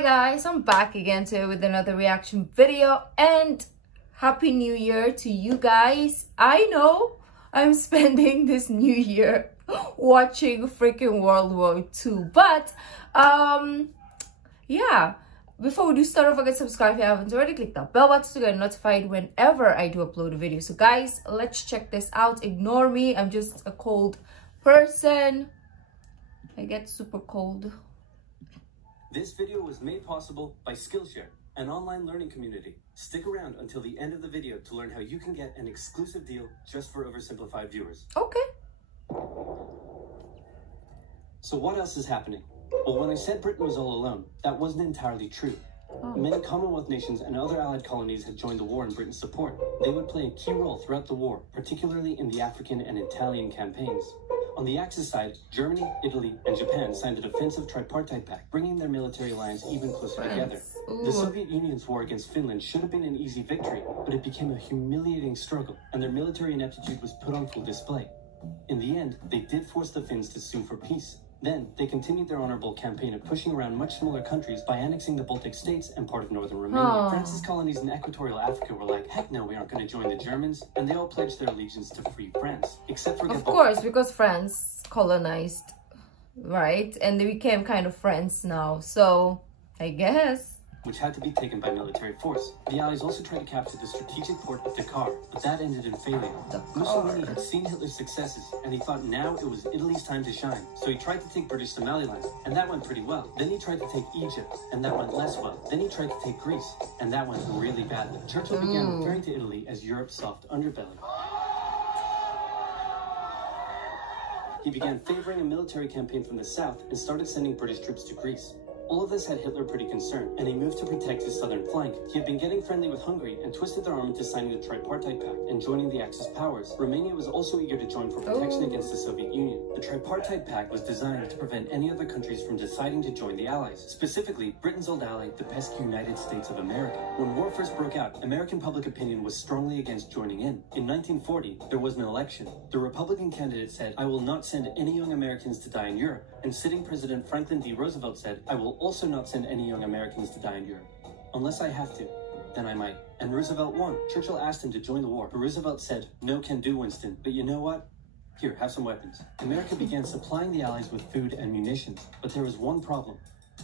Hi guys, I'm back again today with another reaction video, and Happy New Year to you guys. I know I'm spending this new year watching freaking World War II, but yeah, before we do start, don't forget to subscribe if you haven't already. Click that bell button to get notified whenever I do upload a video. So guys, let's check this out. Ignore me, I'm just a cold person. I get super cold. This video was made possible by Skillshare, an online learning community. Stick around until the end of the video to learn how you can get an exclusive deal just for OverSimplified viewers. Okay. So what else is happening? Well, when I said Britain was all alone, that wasn't entirely true. Many Commonwealth nations and other allied colonies had joined the war in Britain's support. They would play a key role throughout the war, particularly in the African and Italian campaigns. On the Axis side, Germany, Italy, and Japan signed a defensive tripartite pact, bringing their military alliance even closer together. The Soviet Union's war against Finland should have been an easy victory, but it became a humiliating struggle, and their military ineptitude was put on full display. In the end, they did force the Finns to sue for peace. Then, they continued their honorable campaign of pushing around much smaller countries by annexing the Baltic states and part of northern Romania. France's colonies in equatorial Africa were like, heck no, we aren't going to join the Germans, and they all pledged their allegiance to free France, except for Gabon. Of course, because France colonized, right? And they became kind of friends now, so I guess. Which had to be taken by military force. The Allies also tried to capture the strategic port of Dakar, but that ended in failure. Mussolini had seen Hitler's successes, and he thought now it was Italy's time to shine. So he tried to take British Somaliland, and that went pretty well. Then he tried to take Egypt, and that went less well. Then he tried to take Greece, and that went really badly. Churchill began referring to Italy as Europe's soft underbelly. He began favoring a military campaign from the south and started sending British troops to Greece. All of this had Hitler pretty concerned, and he moved to protect his southern flank. He had been getting friendly with Hungary and twisted their arm into signing the Tripartite Pact and joining the Axis powers. Romania was also eager to join for protection against the Soviet Union. The Tripartite Pact was designed to prevent any other countries from deciding to join the Allies, specifically Britain's old ally, the pesky United States of America. When war first broke out, American public opinion was strongly against joining in. In 1940, there was an election. The Republican candidate said, "I will not send any young Americans to die in Europe," and sitting President Franklin D. Roosevelt said, "I will also not send any young Americans to die in Europe. Unless I have to, then I might." And Roosevelt won. Churchill asked him to join the war, but Roosevelt said, "No can do, Winston, but you know what? Here, have some weapons." America began supplying the Allies with food and munitions, but there was one problem.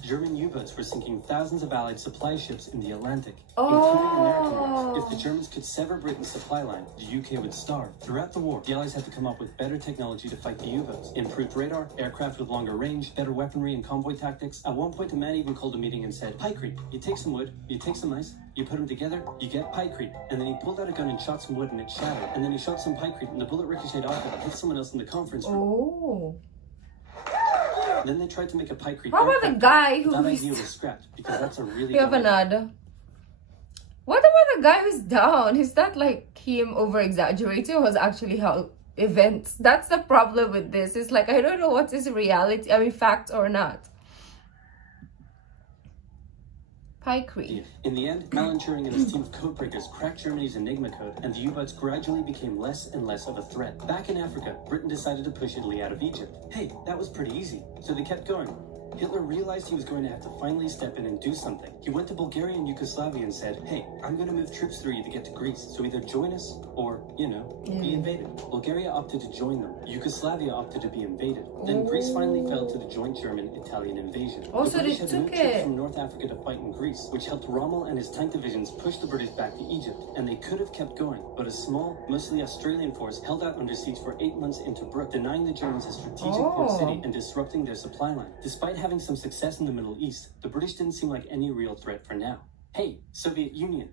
German U-boats were sinking thousands of Allied supply ships in the Atlantic, including American ones. If the Germans could sever Britain's supply line, the UK would starve. Throughout the war, the Allies had to come up with better technology to fight the U-boats. Improved radar, aircraft with longer range, better weaponry and convoy tactics. At one point, a man even called a meeting and said, "Pykrete. You take some wood, you take some ice, you put them together, you get pykrete." And then he pulled out a gun and shot some wood and it shattered. And then he shot some pykrete and the bullet ricocheted off it and hit someone else in the conference room. Then they tried to make a pykrete. How about the guy who... That idea was scrapped because that's a really... We have another. What about the guy who's down? Is that like him over-exaggerating, or was actually how events? That's the problem with this. It's like, I don't know what is reality, I mean fact or not. Pykrete. In the end, Alan Turing and his team of codebreakers cracked Germany's Enigma code, and the U-boats gradually became less and less of a threat. Back in Africa, Britain decided to push Italy out of Egypt. Hey, that was pretty easy, so they kept going. Hitler realized he was going to have to finally step in and do something. He went to Bulgaria and Yugoslavia and said, "Hey, I'm going to move troops through you to get to Greece, so either join us or, you know, be invaded." Bulgaria opted to join them. Yugoslavia opted to be invaded. Then Greece finally fell to the joint German-Italian invasion. Oh, so the British they had took moved troops it from North Africa to fight in Greece, which helped Rommel and his tank divisions push the British back to Egypt. And they could have kept going, but a small, mostly Australian force held out under siege for 8 months in Tobruk, denying the Germans a strategic port city and disrupting their supply line. Despite having some success in the Middle East, the British didn't seem like any real threat for now. Hey, Soviet Union,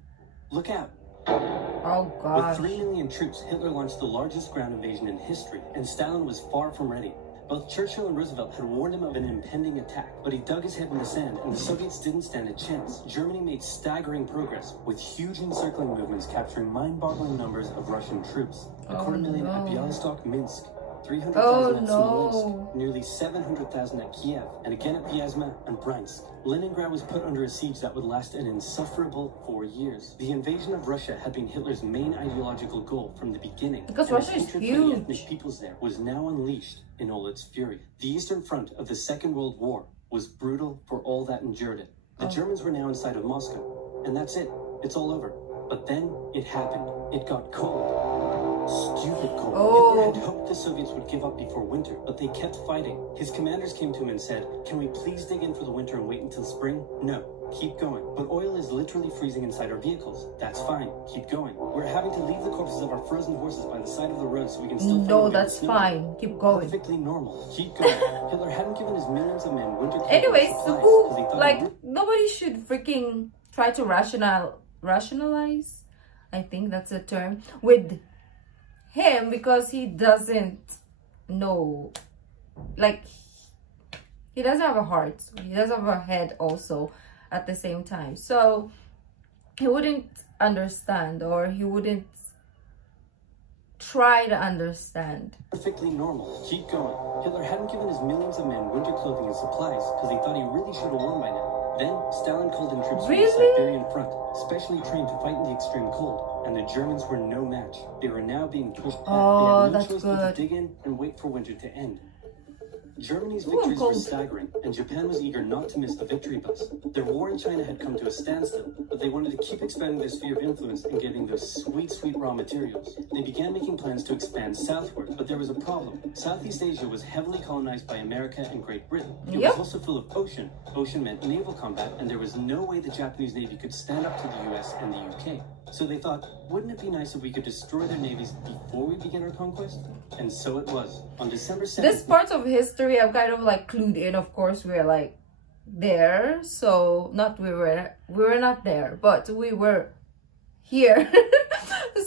look out. Oh god. With 3 million troops, Hitler launched the largest ground invasion in history, and Stalin was far from ready. Both Churchill and Roosevelt had warned him of an impending attack, but he dug his head in the sand, and the Soviets didn't stand a chance. Germany made staggering progress, with huge encircling movements capturing mind-boggling numbers of Russian troops. 250,000 at Bialystok, Minsk, 300,000 at Smolensk, nearly 700,000 at Kiev, and again at Vyazma and Bryansk. Leningrad was put under a siege that would last an insufferable 4 years. The invasion of Russia had been Hitler's main ideological goal from the beginning. Because Russia is huge. The ethnic peoples there was now unleashed in all its fury. The Eastern Front of the Second World War was brutal for all that endured it. The Germans were now inside of Moscow, and that's it. It's all over. But then it happened. It got cold. Stupid cold. Hitler had hoped the Soviets would give up before winter, but they kept fighting. His commanders came to him and said, "Can we please dig in for the winter and wait until spring?" "No. Keep going." "But oil is literally freezing inside our vehicles." "That's fine. Keep going. We're having to leave the corpses of our frozen horses by the side of the road so we can still..." "No, that's fine. Keep going." "Perfectly normal. Keep going." Hitler hadn't given his millions of men winter clothes. Anyways, supplies, like, nobody should freaking try to rationalize, I think that's a term, with him, because he doesn't know, like, he doesn't have a heart, he doesn't have a head also at the same time, so he wouldn't understand, or he wouldn't try to understand. Perfectly normal. Keep going. Hitler hadn't given his millions of men winter clothing and supplies because he thought he really should have worn by now. Then Stalin called in troops from the Siberian front, specially trained to fight in the extreme cold, and the Germans were no match. They were now being pushed back. They had no choice but to dig in and wait for winter to end. Germany's victories were staggering, and Japan was eager not to miss the victory bus. Their war in China had come to a standstill, but they wanted to keep expanding their sphere of influence and getting those sweet, sweet raw materials. They began making plans to expand southward, but there was a problem. Southeast Asia was heavily colonized by America and Great Britain. It was also full of ocean. Ocean meant naval combat, and there was no way the Japanese Navy could stand up to the US and the UK. So they thought, wouldn't it be nice if we could destroy their navies before we begin our conquest? And so it was. On December 7th... This part of history I'm kind of like clued in. Of course, we're like there. So, we were not there, but we were here.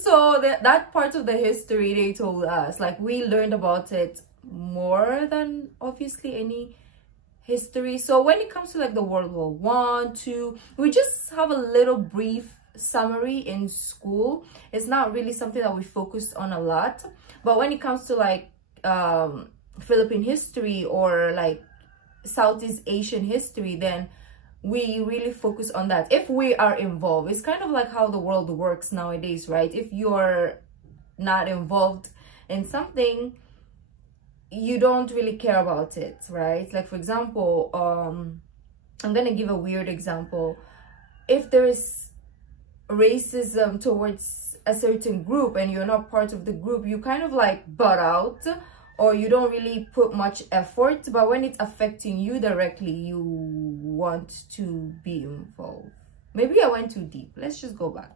So that part of the history they told us, like, we learned about it more than obviously any history. So when it comes to like the World War I, II, we just have a little brief summary in school. It's not really something that we focused on a lot, but when it comes to like Philippine history or like Southeast Asian history, then we really focus on that if we are involved. It's kind of like how the world works nowadays, right? If you're not involved in something, you don't really care about it, right? Like, for example, I'm gonna give a weird example. If there is racism towards a certain group and you're not part of the group, you kind of like butt out, or you don't really put much effort. But when it's affecting you directly, you want to be involved. Maybe I went too deep. Let's just go back.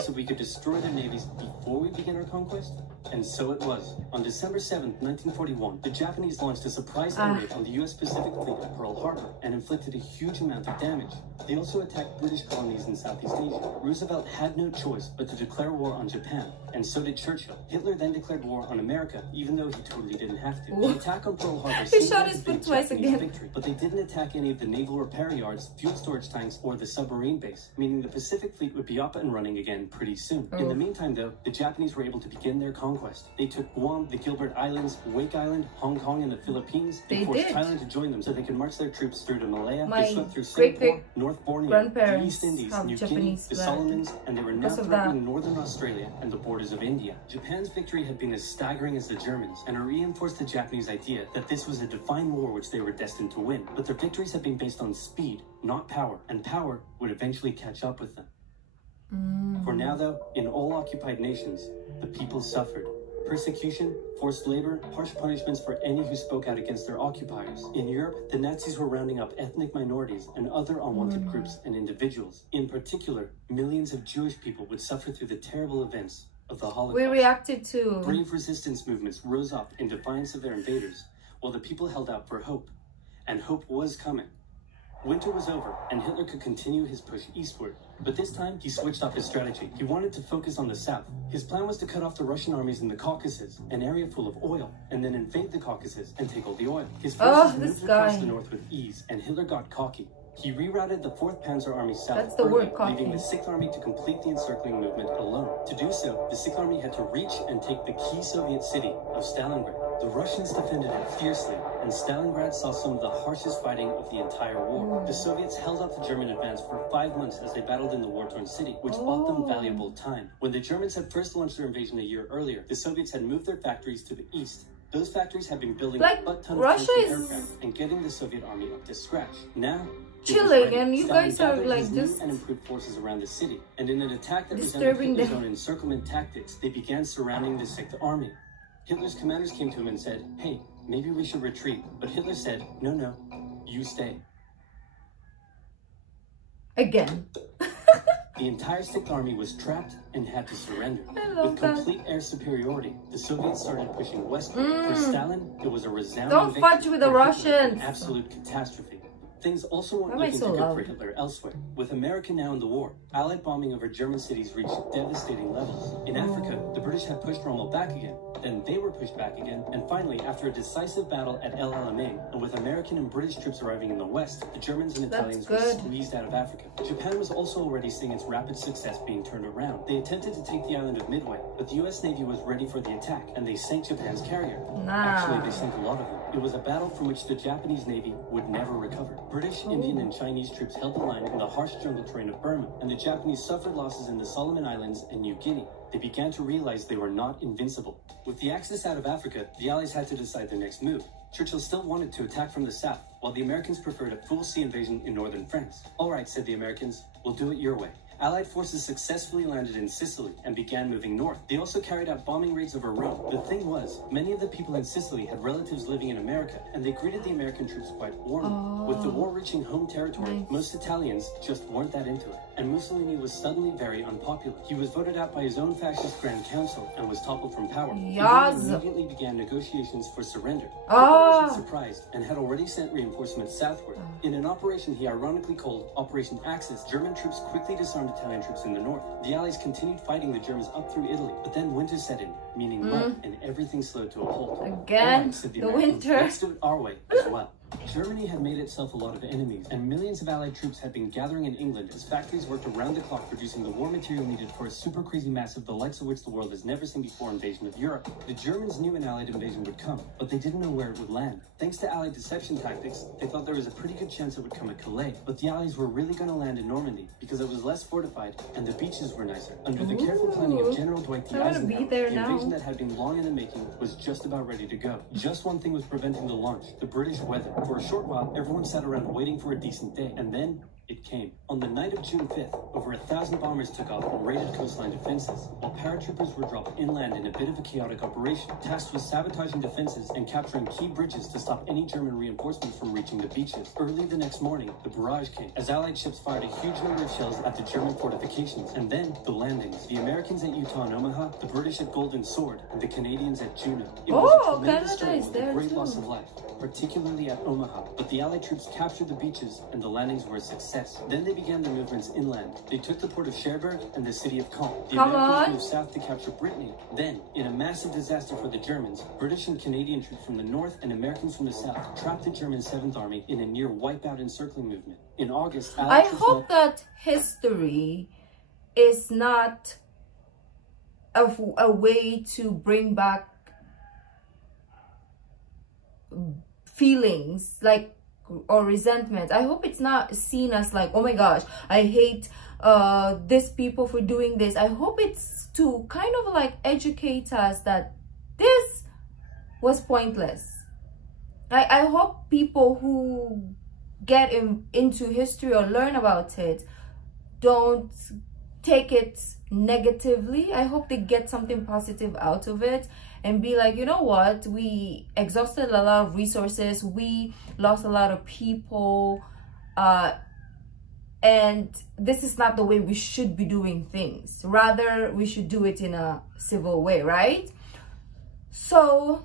So we could destroy their navies before we begin our conquest? And so it was. On December 7th, 1941, the Japanese launched a surprise air raid on the U.S. Pacific Fleet at Pearl Harbor and inflicted a huge amount of damage. They also attacked British colonies in Southeast Asia. Roosevelt had no choice but to declare war on Japan, and so did Churchill. Hitler then declared war on America, even though he totally didn't have to. The attack on Pearl Harbor shot his foot twice again. Victory, but they didn't attack any of the naval repair yards, fuel storage tanks, or the submarine base, meaning the Pacific Fleet would be up and running again pretty soon. In the meantime, though, the Japanese were able to begin their conquest. They took Guam, the Gilbert Islands, Wake Island, Hong Kong, and the Philippines. They forced Thailand to join them so they could march their troops through to Malaya. They swept through Singapore, North Borneo, the East Indies, New Guinea, the Solomons, and they were now threatening northern Australia and the borders of India. Japan's victory had been as staggering as the Germans, and it reinforced the Japanese idea that this was a defined war which they were destined to win. But their victories had been based on speed, not power, and power would eventually catch up with them. For now, though, in all occupied nations, the people suffered. Persecution, forced labor, harsh punishments for any who spoke out against their occupiers. In Europe, the Nazis were rounding up ethnic minorities and other unwanted groups and individuals. In particular, millions of Jewish people would suffer through the terrible events of the Holocaust. We reacted to... Brave resistance movements rose up in defiance of their invaders, while the people held out for hope. And hope was coming. Winter was over, and Hitler could continue his push eastward. But this time, he switched up his strategy. He wanted to focus on the south. His plan was to cut off the Russian armies in the Caucasus, an area full of oil, and then invade the Caucasus and take all the oil. His forces moved across the north with ease, and Hitler got cocky. He rerouted the 4th Panzer Army south, leaving the 6th Army to complete the encircling movement alone. To do so, the 6th Army had to reach and take the key Soviet city of Stalingrad. The Russians defended it fiercely, and Stalingrad saw some of the harshest fighting of the entire war. The Soviets held up the German advance for 5 months as they battled in the war-torn city, which bought them valuable time. When the Germans had first launched their invasion a year earlier, the Soviets had moved their factories to the east. Those factories had been building a butt ton of tanks and aircraft and getting the Soviet army up to scratch. Now, chilling, and you guys are gathered like his new just and improved forces around the city, and in an attack that disturbing resembled Hitler's them. own encirclement tactics, they began surrounding the Sixth Army. Hitler's commanders came to him and said, "Hey, maybe we should retreat." But Hitler said, "No, you stay." Again. The entire Sixth Army was trapped and had to surrender. I love With that. complete air superiority, the Soviets started pushing westward. For Stalin, it was a resounding Don't victory. fudge with the For Hitler, Russians. an absolute catastrophe. Things also weren't Why am I looking so too good loud? for Hitler elsewhere. With America now in the war, Allied bombing over German cities reached devastating levels. In Africa, the British had pushed Rommel back again. Then they were pushed back again. And finally, after a decisive battle at El Alamein, and with American and British troops arriving in the west, the Germans and Italians were good. squeezed out of Africa. Japan was also already seeing its rapid success being turned around. They attempted to take the island of Midway, but the US Navy was ready for the attack, and they sank Japan's carrier. Actually, they sank a lot of them. It was a battle from which the Japanese Navy would never recover. British, Indian, and Chinese troops held the line in the harsh jungle terrain of Burma, and the Japanese suffered losses in the Solomon Islands and New Guinea. They began to realize they were not invincible. With the Axis out of Africa, the Allies had to decide their next move. Churchill still wanted to attack from the south, while the Americans preferred a full sea invasion in northern France. "All right," said the Americans, "we'll do it your way." Allied forces successfully landed in Sicily and began moving north. They also carried out bombing raids over Rome. The thing was, many of the people in Sicily had relatives living in America, and they greeted the American troops quite warmly. With the war reaching home territory, most Italians just weren't that into it. And Mussolini was suddenly very unpopular. He was voted out by his own fascist Grand Council and was toppled from power. Yes. He immediately began negotiations for surrender. Ah. Hitler wasn't surprised and had already sent reinforcements southward. In an operation he ironically called Operation Axis, German troops quickly disarmed Italian troops in the north. The Allies continued fighting the Germans up through Italy, but then winter set in, meaning mud, and everything slowed to a halt. Again, "All right," said the Americans, winter. "let's do it our way as well." Germany had made itself a lot of enemies, and millions of Allied troops had been gathering in England as factories worked around the clock producing the war material needed for a super crazy massive, the likes of which the world has never seen before, invasion of Europe. The Germans knew an Allied invasion would come, but they didn't know where it would land. Thanks to Allied deception tactics, they thought there was a pretty good chance it would come at Calais, but the Allies were really going to land in Normandy because it was less fortified and the beaches were nicer. Under the careful planning of General Dwight D. I wanna be Eisenhower, there the now. invasion that had been long in the making was just about ready to go. Just one thing was preventing the launch: the British weather. For a short while, everyone sat around waiting for a decent day, and then it came. On the night of June 5th, over 1,000 bombers took off and raided coastline defenses, while paratroopers were dropped inland in a bit of a chaotic operation, tasked with sabotaging defenses and capturing key bridges to stop any German reinforcements from reaching the beaches. Early the next morning, the barrage came, as Allied ships fired a huge number of shells at the German fortifications, and then the landings. The Americans at Utah and Omaha, the British at Golden Sword, and the Canadians at Juneau. It was a tremendous Canada is struggle with a there great too. loss of life, particularly at Omaha, but the Allied troops captured the beaches and the landings were a success. Then they began their movements inland. They took the port of Cherbourg and the city of Caen. The Americans moved south to capture Brittany. Then, in a massive disaster for the Germans, British and Canadian troops from the north and Americans from the south trapped the German 7th Army in a near wipeout encircling movement. In August, I Allied troops hope that history is not a way to bring back feelings like or resentment. I hope it's not seen as like, oh my gosh, I hate these people for doing this. I hope it's to kind of like educate us that this was pointless. I hope people who get into history or learn about it don't take it negatively. I hope they get something positive out of it and be like, you know what, we exhausted a lot of resources, we lost a lot of people, and this is not the way we should be doing things. Rather, we should do it in a civil way, right? So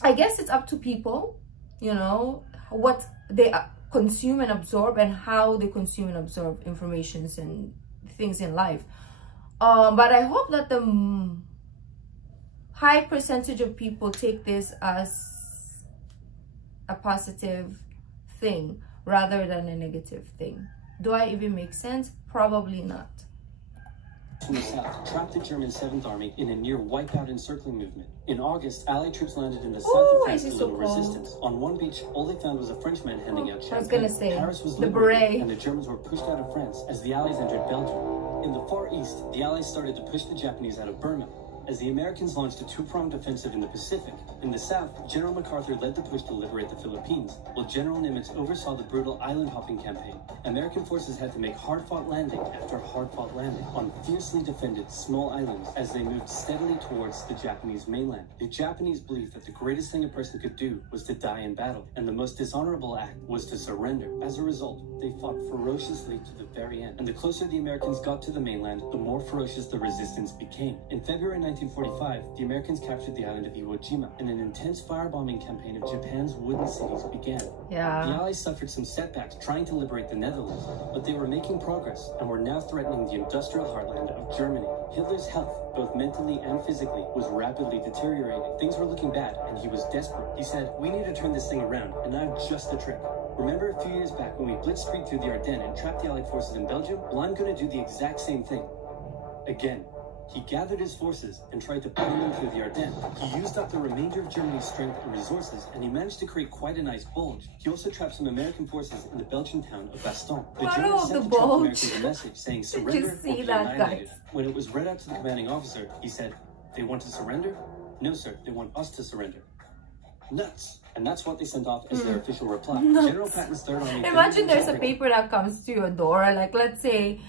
I guess it's up to people, you know, what they consume and absorb and how they consume and absorb informations and things in life. But I hope that the high percentage of people take this as a positive thing rather than a negative thing. Do I even make sense? Probably not. From the south trapped the German 7th Army in a near wipeout encircling movement. In August, Allied troops landed in the south of France with little resistance. On one beach, all they found was a Frenchman handing out champagne. I was gonna say, Paris was the liberated, beret. and the Germans were pushed out of France as the Allies entered Belgium. In the Far East, the Allies started to push the Japanese out of Burma. as the Americans launched a two-pronged offensive in the Pacific. In the South, General MacArthur led the push to liberate the Philippines, while General Nimitz oversaw the brutal island-hopping campaign. American forces had to make hard-fought landing after hard-fought landing on fiercely defended small islands as they moved steadily towards the Japanese mainland. The Japanese believed that the greatest thing a person could do was to die in battle, and the most dishonorable act was to surrender. As a result, they fought ferociously to the very end, and the closer the Americans got to the mainland, the more ferocious the resistance became. In February 1945, the Americans captured the island of Iwo Jima, and an intense firebombing campaign of Japan's wooden cities began. The Allies suffered some setbacks trying to liberate the Netherlands, but they were making progress and were now threatening the industrial heartland of Germany. Hitler's health, both mentally and physically, was rapidly deteriorating. Things were looking bad, and he was desperate. He said, "We need to turn this thing around, and I have just the trick. Remember a few years back when we blitzkrieged through the Ardennes and trapped the Allied forces in Belgium? Well, I'm going to do the exact same thing. Again." He gathered his forces and tried to pull them through the Ardennes. He used up the remainder of Germany's strength and resources, and he managed to create quite a nice bulge. He also trapped some American forces in the Belgian town of Bastogne. The Germans sent the trapped Americans a message saying surrender or be annihilated. When it was read out to the commanding officer, he said, "They want to surrender? No, sir, they want us to surrender." Nuts. And that's what they sent off as their official reply. General Patton's Third Army... Imagine there's a paper that comes to your door, like let's say,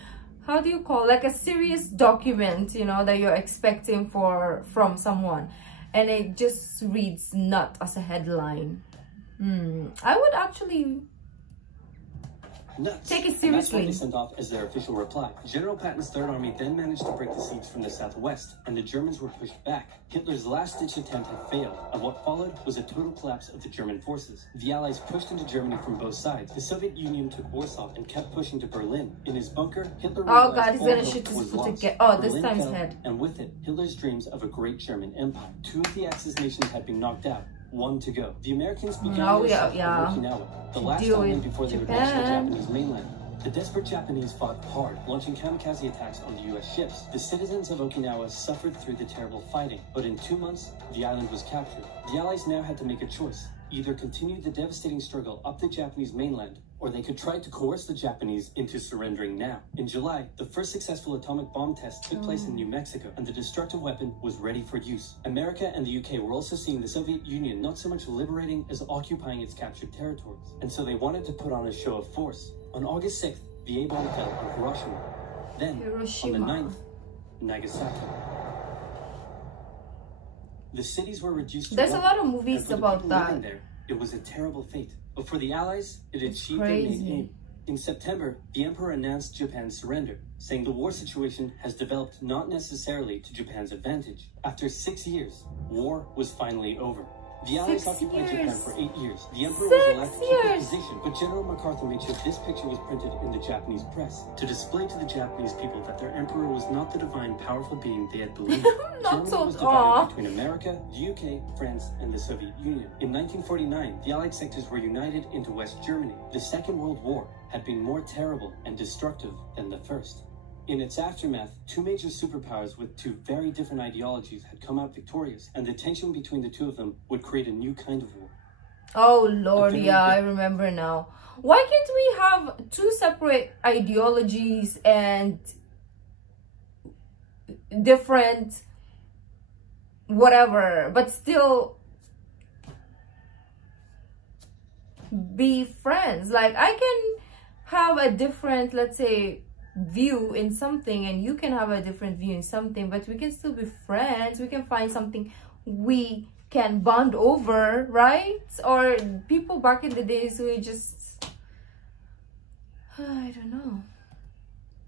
how do you call, like a serious document, you know, that you're expecting from someone, and it just reads "nut" as a headline. I would actually Nuts. take it And that's what seriously. they sent off as their official reply. General Patton's Third Army then managed to break the siege from the southwest, and the Germans were pushed back. Hitler's last-ditch attempt had failed, and what followed was a total collapse of the German forces. The Allies pushed into Germany from both sides. The Soviet Union took Warsaw and kept pushing to Berlin. In his bunker, Hitler Oh realized God, he's all gonna hope shoot his was foot lost. again. Oh, this Berlin time's fell, head. and with it, Hitler's dreams of a great German empire. Two of the Axis nations had been knocked out. One to go. The Americans began their assault on Okinawa, the last island before they would reach the Japanese mainland. The desperate Japanese fought hard, launching kamikaze attacks on the US ships. The citizens of Okinawa suffered through the terrible fighting, but in 2 months, the island was captured. The Allies now had to make a choice. Either continue the devastating struggle up the Japanese mainland, or they could try to coerce the Japanese into surrendering now. In July, the first successful atomic bomb test took place in New Mexico, and the destructive weapon was ready for use. America and the UK were also seeing the Soviet Union not so much liberating as occupying its captured territories, and so they wanted to put on a show of force. On August 6th, the A-bomb fell on Hiroshima. Then, on the 9th, Nagasaki. The cities were reduced to There's a rubble, lot of movies and for the about people that. living there, it was a terrible fate. But for the Allies, it achieved their crazy. main aim. In September, the Emperor announced Japan's surrender, saying the war situation has developed not necessarily to Japan's advantage. After 6 years, war was finally over. The Allies 6 occupied years. Japan for 8 years. The Emperor 6 was allowed to keep years. his position, but General MacArthur made sure this picture was printed in the Japanese press to display to the Japanese people that their Emperor was not the divine, powerful being they had believed. Not Germany so- was divided aw. between America, the UK, France, and the Soviet Union. In 1949, the Allied sectors were united into West Germany. The Second World War had been more terrible and destructive than the first. In its aftermath, two major superpowers with two very different ideologies had come out victorious, and the tension between the two of them would create a new kind of war. Oh Lord, yeah, I remember now. Why can't we have two separate ideologies and different whatever, but still be friends? Like, I can have a different, let's say, view in something, and you can have a different view in something, but we can still be friends. We can find something we can bond over, right? Or people back in the days who just, I don't know,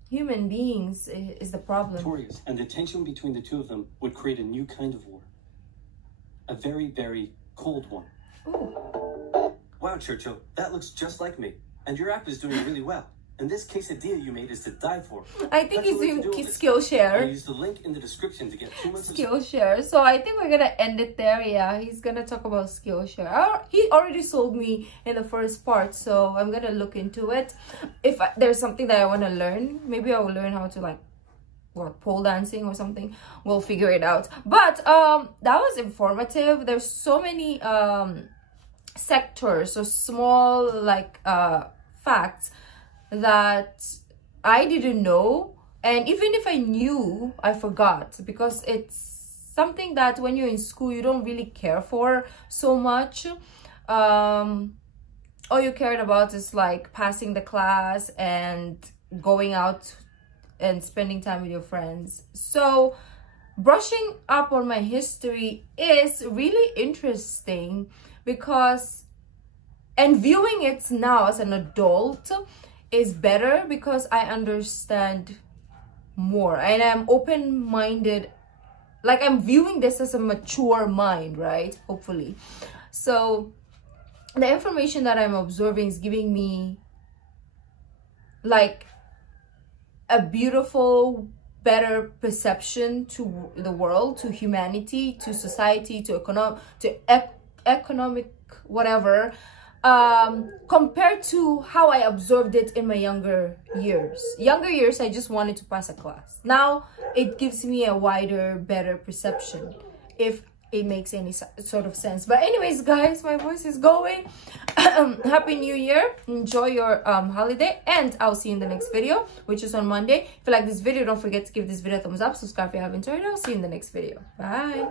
human beings is the problem. Victorious, and the tension between the two of them would create a new kind of war. A very, very cold one. Ooh. Wow, Churchill, that looks just like me. And your app is doing really well. And this quesadilla you made is to die for. I think he's doing doing Skillshare. I'll use the link in the description to get 2 months of Skillshare. So I think we're gonna end it there. Yeah, he's gonna talk about Skillshare. He already sold me in the first part, so I'm gonna look into it. If there's something that I want to learn, maybe I will learn how to, like, what, pole dancing or something. We'll figure it out. But that was informative. There's so many sectors or small, like, facts that I didn't know, and even if I knew, I forgot, because it's something that when you're in school you don't really care for so much. All you cared about is like passing the class and going out and spending time with your friends. So brushing up on my history is really interesting because, and viewing it now as an adult is better because I understand more and I'm open-minded. Like, I'm viewing this as a mature mind, right? Hopefully. So the information that I'm observing is giving me like a beautiful, better perception to the world, to humanity, to society, to economic whatever, compared to how I observed it in my younger years. I just wanted to pass a class. Now it gives me a wider, better perception, if it makes any sort of sense. But anyways, guys, my voice is going. Happy New Year. Enjoy your holiday, and I'll see you in the next video, which is on Monday. If you like this video, don't forget to give this video a thumbs up, subscribe if you haven't already. I'll see you in the next video. Bye.